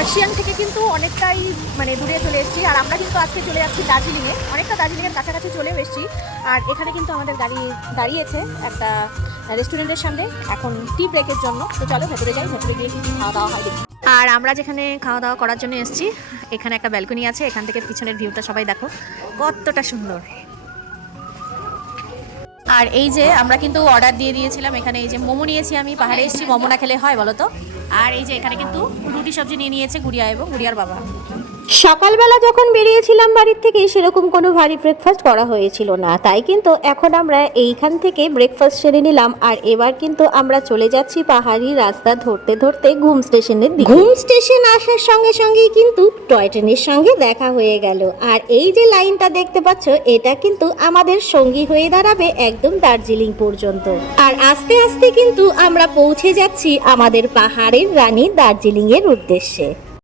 কার্শিয়াং থেকে কিন্তু অনেকটাই মানে দূরে চলে এসেছি। আর আমরা কিন্তু আজকে চলে যাচ্ছি দার্জিলিংয়ে, অনেকটা দার্জিলিংয়ের কাছাকাছি চলেও এসেছি। আর এখানে কিন্তু আমাদের গাড়ি দাঁড়িয়েছে একটা রেস্টুরেন্টের সামনে এখন টি ব্রেকের জন্য। তো চলো ভেতরে যাই, ভেতরে গিয়ে কি খাওয়া দাওয়া হয় দেখি। আর আমরা যেখানে খাওয়া দাওয়া করার জন্য এসেছি এখানে একটা ব্যালকনি আছে, এখান থেকে পিছনের ভিউটা সবাই দেখো কতটা সুন্দর। আর এই যে আমরা কিন্তু অর্ডার দিয়ে দিয়েছিলাম, এখানে এই যে মোমো নিয়েছি আমি, পাহাড়ে এসেছি মোমো না খেলে হয় বলো তো। আর এই যে এখানে কিন্তু রুটি সবজি নিয়ে নিয়েছে গুড়িয়া এবং গুড়িয়ার বাবা। সকালবেলা যখন বেরিয়েছিলাম বাড়ির থেকে সেরকম কোনো ভারী ব্রেকফাস্ট করা হয়েছিল না, তাই কিন্তু এখন আমরা এইখান থেকে ব্রেকফাস্ট সেরে নিলাম। আর এবার কিন্তু আমরা চলে যাচ্ছি পাহাড়ি রাস্তা ধরতে ধরতে ঘুম স্টেশনের দিকে। ঘুম স্টেশন আসার সঙ্গে সঙ্গেই কিন্তু টয় ট্রেনের সঙ্গে দেখা হয়ে গেল। আর এই যে লাইনটা দেখতে পাচ্ছ এটা কিন্তু আমাদের সঙ্গী হয়ে দাঁড়াবে একদম দার্জিলিং পর্যন্ত। আর আস্তে আস্তে কিন্তু আমরা পৌঁছে যাচ্ছি আমাদের পাহাড়ের রানী দার্জিলিং এর উদ্দেশ্যে।